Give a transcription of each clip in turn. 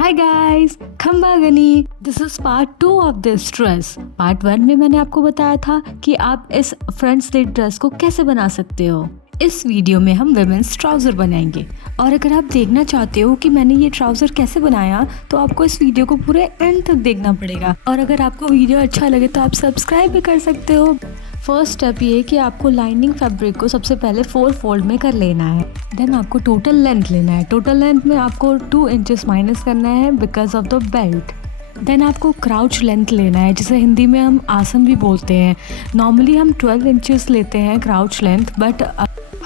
हाय guys, खम्बा गनी। This is part 2 of this dress. Part 1 में मैंने आपको बताया था कि आप इस फ्रंट स्लिट ड्रेस को कैसे बना सकते हो। इस वीडियो में हम विमेंस ट्राउज़र बनाएंगे और अगर आप देखना चाहते हो कि मैंने ये ट्राउज़र कैसे बनाया तो आपको इस वीडियो को पूरे एंड तक देखना पड़ेगा। और अगर आपको वीडियो अच्छा लगे तो आप सब्सक्राइब भी कर सकते हो। फर्स्ट स्टेप ये है कि आपको लाइनिंग फैब्रिक को सबसे पहले 4 फोल्ड में कर लेना है। देन आपको टोटल लेंथ लेना है। टोटल लेंथ में आपको 2 इंचेस माइनस करना है because of the belt. Then आपको क्राउच लेंथ लेना है, जिसे हिंदी में हम आसन भी बोलते हैं। नॉर्मली हम 12 इंचेस लेते हैं क्राउच लेंथ, बट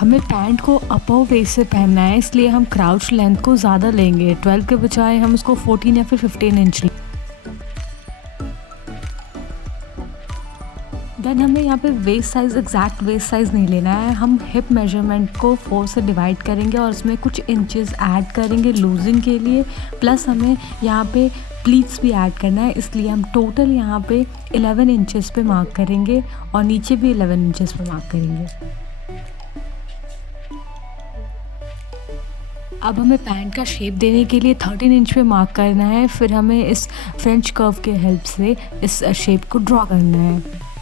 हमें पैंट को अपर वेस्ट से पहनना है, इसलिए हम क्राउच लेंथ को ज़्यादा लेंगे। 12 के बजाय हम उसको 14 या फिर 15 इंच। देन हमें यहाँ पे waste size, exact waste size नहीं लेना है। हम हिप मेजरमेंट को 4 से डिवाइड करेंगे और उसमें कुछ इंचेस ऐड करेंगे लूजिंग के लिए। प्लस हमें यहाँ पे प्लीट्स भी ऐड करना है, इसलिए हम टोटल यहाँ पे 11 इंचेस पे मार्क करेंगे और नीचे भी 11 इंचेस पे मार्क करेंगे। अब हमें पैंट का शेप देने के लिए 13 इंच पे मार्क करना है। फिर हमें इस फ्रेंच कर्व के हेल्प से इस शेप को ड्रॉ करना है।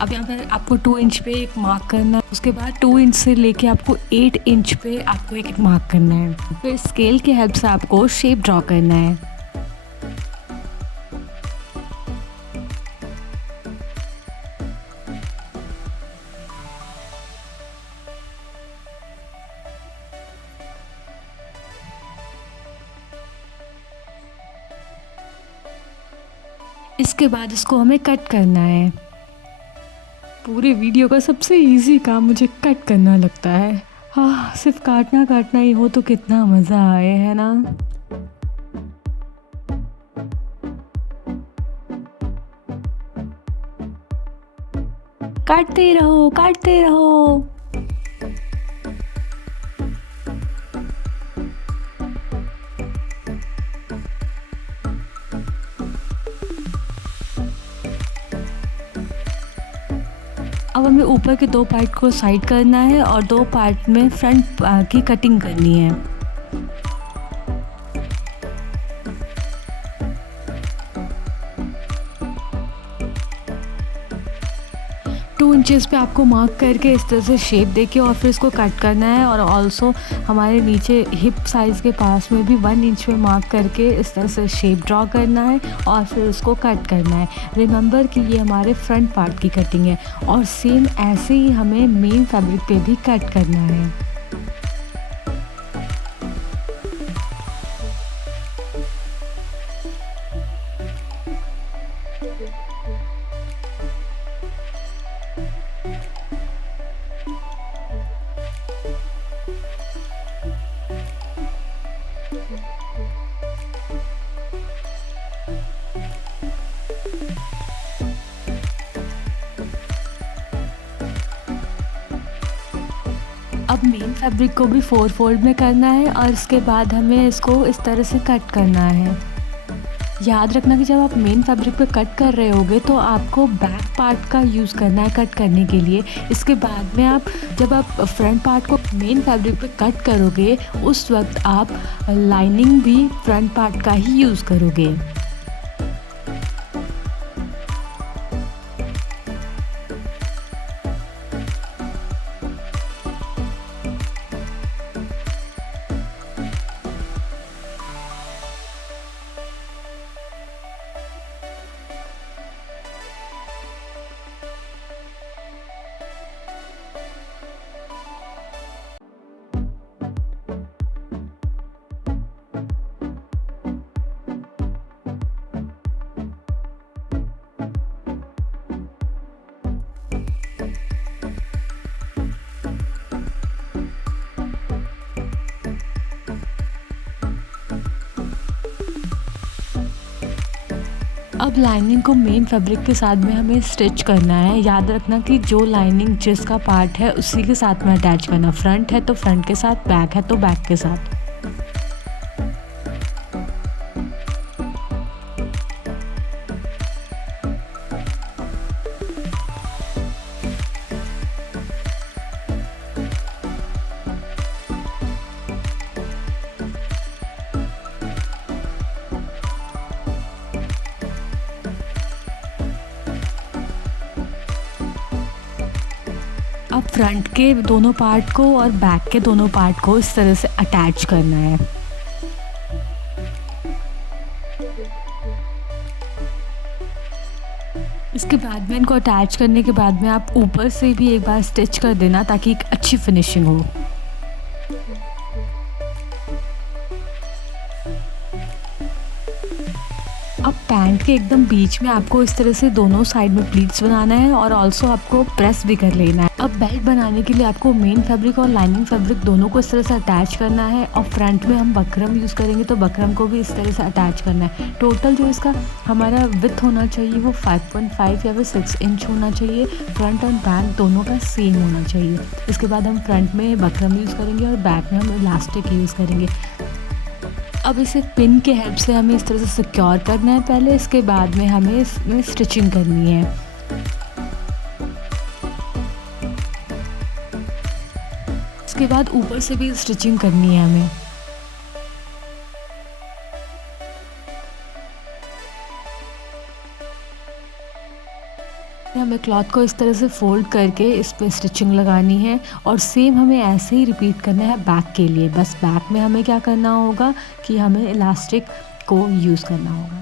अब यहाँ पर आपको 2 इंच पे एक मार्क करना है। उसके बाद 2 इंच से लेके आपको 8 इंच पे आपको एक मार्क करना है। फिर स्केल की हेल्प से आपको शेप ड्रॉ करना है। इसके बाद इसको हमें कट करना है। पूरे वीडियो का सबसे इजी काम मुझे कट करना लगता है। हाँ, सिर्फ काटना ही हो तो कितना मज़ा आए, है ना। काटते रहो, काटते रहो। अब हमें ऊपर के 2 पार्ट को साइड करना है और 2 पार्ट में फ्रंट की कटिंग करनी है। टू इंचेस पे आपको मार्क करके इस तरह से शेप देके और फिर इसको कट करना है। और ऑल्सो हमारे नीचे हिप साइज़ के पास में भी 1 इंच पे मार्क करके इस तरह से शेप ड्रॉ करना है और फिर उसको कट करना है। रिमेंबर कि ये हमारे फ्रंट पार्ट की कटिंग है और सेम ऐसे ही हमें मेन फैब्रिक पे भी कट करना है। अब मेन फैब्रिक को भी 4 फोल्ड में करना है और इसके बाद हमें इसको इस तरह से कट करना है। याद रखना कि जब आप मेन फैब्रिक पे कट कर रहे होगे तो आपको बैक पार्ट का यूज़ करना है कट करने के लिए। इसके बाद में जब आप फ्रंट पार्ट को मेन फैब्रिक पे कट करोगे उस वक्त आप लाइनिंग भी फ्रंट पार्ट का ही यूज़ करोगे। अब लाइनिंग को मेन फैब्रिक के साथ में हमें स्टिच करना है। याद रखना कि जो लाइनिंग जिसका पार्ट है उसी के साथ में अटैच करना। फ्रंट है तो फ्रंट के साथ, बैक है तो बैक के साथ। अब फ्रंट के दोनों पार्ट को और बैक के दोनों पार्ट को इस तरह से अटैच करना है। इसके बाद में इनको अटैच करने के बाद में आप ऊपर से भी एक बार स्टिच कर देना ताकि एक अच्छी फिनिशिंग हो। अब पैंट के एकदम बीच में आपको इस तरह से दोनों साइड में प्लीट्स बनाना है और ऑल्सो आपको प्रेस भी कर लेना है। अब बेल्ट बनाने के लिए आपको मेन फैब्रिक और लाइनिंग फैब्रिक दोनों को इस तरह से अटैच करना है और फ्रंट में हम बकरम यूज़ करेंगे तो बकरम को भी इस तरह से अटैच करना है। टोटल जो इसका हमारा विड्थ होना चाहिए वो 5.5 या फिर 6 इंच होना चाहिए। फ्रंट और बैक दोनों का सेम होना चाहिए। इसके बाद हम फ्रंट में बकरम यूज़ करेंगे और बैक में हम इलास्टिक यूज़ करेंगे। अब इसे पिन के हेल्प से हमें इस तरह से सिक्योर करना है पहले, इसके बाद में हमें इसमें स्टिचिंग करनी है। इसके बाद ऊपर से भी स्टिचिंग करनी है हमें। हमें क्लॉथ को इस तरह से फोल्ड करके इस पे स्टिचिंग लगानी है और सेम हमें ऐसे ही रिपीट करना है बैक के लिए। बस बैक में हमें क्या करना होगा कि हमें इलास्टिक को यूज़ करना होगा।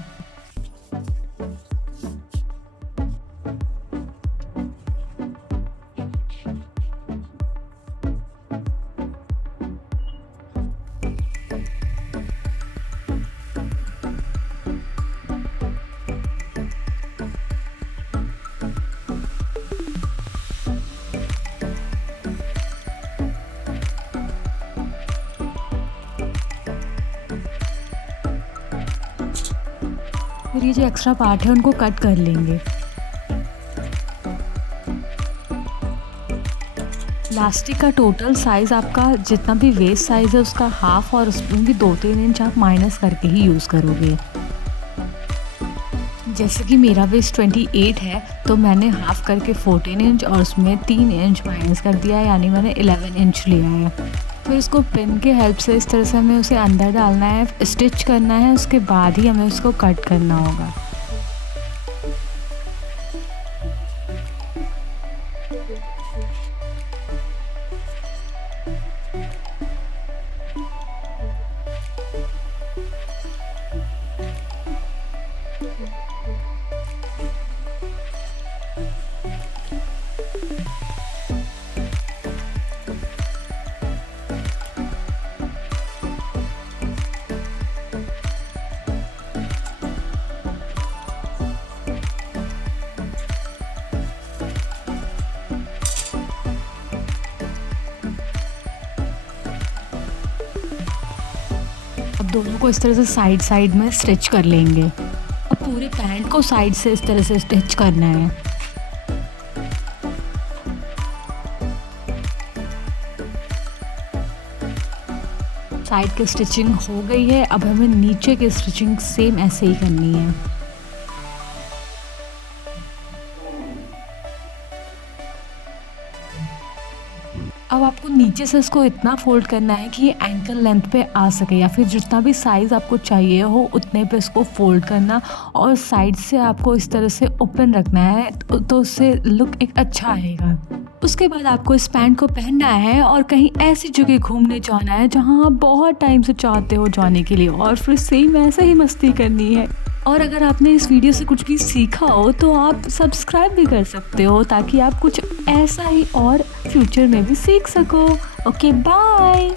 फिर ये जो एक्स्ट्रा पार्ट है उनको कट कर लेंगे। इलास्टिक का टोटल साइज़ आपका जितना भी वेस्ट साइज़ है उसका हाफ और उसमें भी 2-3 इंच आप माइनस करके ही यूज़ करोगे। जैसे कि मेरा वेस्ट 28 है तो मैंने हाफ करके 14 इंच और उसमें 3 इंच माइनस कर दिया, यानी मैंने 11 इंच लिया है। फिर इसको पिन के हेल्प से इस तरह से हमें उसे अंदर डालना है, स्टिच करना है, उसके बाद ही हमें उसको कट करना होगा। अब दोनों को इस तरह से साइड साइड में स्टिच कर लेंगे। अब पूरे पैंट को साइड से इस तरह से स्टिच करना है। साइड की स्टिचिंग हो गई है, अब हमें नीचे की स्टिचिंग सेम ऐसे ही करनी है। अब आपको नीचे से इसको इतना फोल्ड करना है कि ये एंकल लेंथ पे आ सके, या फिर जितना भी साइज़ आपको चाहिए हो उतने पे इसको फोल्ड करना और साइड से आपको इस तरह से ओपन रखना है तो उससे लुक एक अच्छा आएगा। उसके बाद आपको इस पैंट को पहनना है और कहीं ऐसी जगह घूमने जाना है जहाँ आप बहुत टाइम से चाहते हो जाने के लिए, और फिर सेम ऐसे ही मस्ती करनी है। और अगर आपने इस वीडियो से कुछ भी सीखा हो तो आप सब्सक्राइब भी कर सकते हो ताकि आप कुछ ऐसा ही और फ्यूचर में भी सीख सको। Okay, bye.